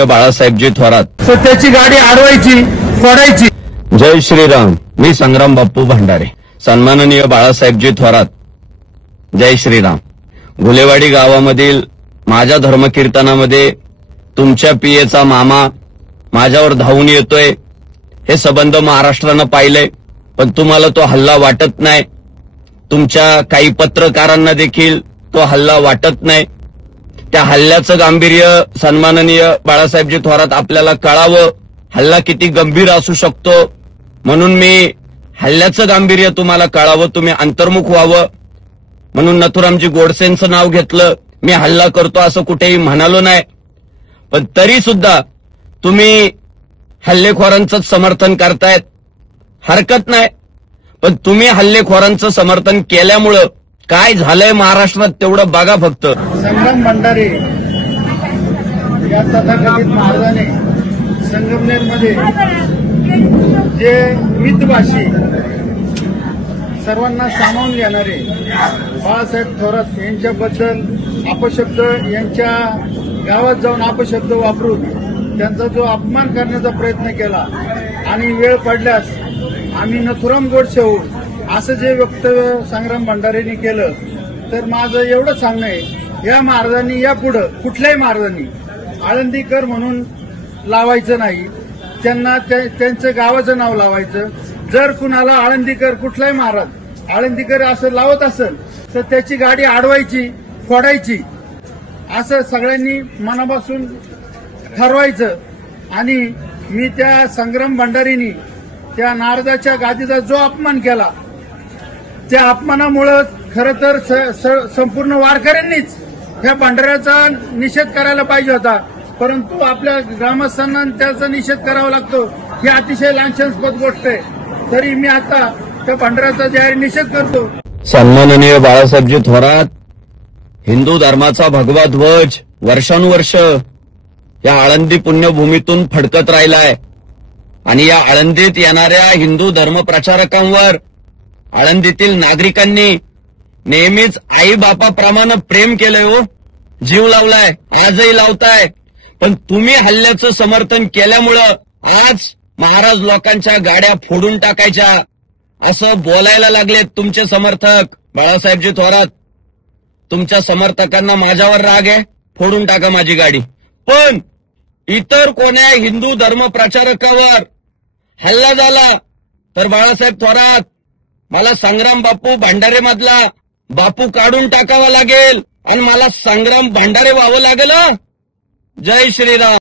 बाळासाहेबजी थोरात त्याची गाडी अडवायची फोडायची। जय श्रीराम। मी संग्राम बाप्पू भंडारे। सन्माननीय बाळासाहेबजी थोरात, जय श्रीराम। घुलेवाडी गावामधील माझ्या धर्मकीर्तनामध्ये तुमच्या पीएचा मामा माझ्यावर धावून येतोय, हे सबंध महाराष्ट्रानं पाहिलंय, पण तुम्हाला तो हल्ला वाटत नाही। तुमच्या काही पत्रकारांना देखील तो हल्ला वाटत नाही। त्या हल्ल्याचं गांभीर्य सन्माननीय बाळासाहेबजी थोरात आपल्याला कळावं, हल्ला किती गंभीर असू शकतो, म्हणून मी हल्ल्याचं गांभीर्य तुम्हाला कळावं, तुम्ही अंतर्मुख व्हावं म्हणून नथुरामजी गोडसेंचं नाव घेतलं। मी हल्ला करतो असं कुठेही म्हणालो नाही, पण तरी सुद्धा तुम्ही हल्लेखोरांचं समर्थन करतायत, हरकत नाही, पण तुम्ही हल्लेखोरांचं समर्थन केल्यामुळं काय झालंय महाराष्ट्रात तेवढं बघा फक्त। संग्राम भंडारे या तथाकथित महाराजाने संगमनेरमध्ये जे मितभाषी सर्वांना सामावून घेणारे बाळासाहेब थोरात यांच्याबद्दल अपशब्द, यांच्या गावात जाऊन अपशब्द वापरून त्यांचा जो अपमान करण्याचा प्रयत्न केला आणि वेळ पडल्यास आम्ही नथुराम गोडसे होऊ असं जे वक्तव्य संग्राम भंडारेंनी केलं, तर माझं एवढं सांगणं आहे, या महाराजांनी यापुढं कुठल्याही महाराजांनी आळंदीकर म्हणून लावायचं नाही, त्यांना त्यांचं गावाचं नाव लावायचं। जर कुणाला आळंदीकर, कुठलाही महाराज आळंदीकर असं लावत असेल तर त्याची गाडी अडवायची फोडायची असं सगळ्यांनी मनापासून ठरवायचं। आणि मी त्या संग्राम भंडारींनी त्या नारदाच्या गादीचा जो अपमान केला, त्या अपमानामुळं खरं तर संपूर्ण वारकऱ्यांनीच त्या भंडाऱ्याचा निषेध करायला पाहिजे होता, परंतु आपल्या ग्रामस्थांना त्याचा निषेध करावा लागतो, ही अतिशय लांछनास्पद गोष्ट आहे। तरी मी आता त्या भंडाऱ्याचा जाहीर निषेध करतो। सन्माननीय बाळासाहेबजी थोरात, हिंदू धर्माचा भगवा ध्वज वर्षानुवर्ष या आळंदी पुण्यभूमीतून फडकत राहिलाय आणि या आळंदीत येणाऱ्या हिंदू धर्म प्रचारकांवर आळंदीतील नागरिकांनी नेहमीच आई बापाप्रमाणे प्रेम केलंय, हो, जीव लावलाय, आजही लावताय, पण तुम्ही हल्ल्याचं समर्थन केल्यामुळं आज महाराज लोकांच्या गाड्या फोडून टाकायच्या असं बोलायला लागलेत तुमचे समर्थक। बाळासाहेबजी थोरात, तुमच्या समर्थकांना माझ्यावर राग आहे, फोडून टाका माझी गाडी, पण इतर कोण्या हिंदू धर्म प्रचारकावर हल्ला झाला तर बाळासाहेब थोरात, मला संग्राम बापू भंडारे मधला बापू काढून टाकावा लागेल आणि मला संग्राम भंडारे व्हावं लागेल। जय श्रीराम।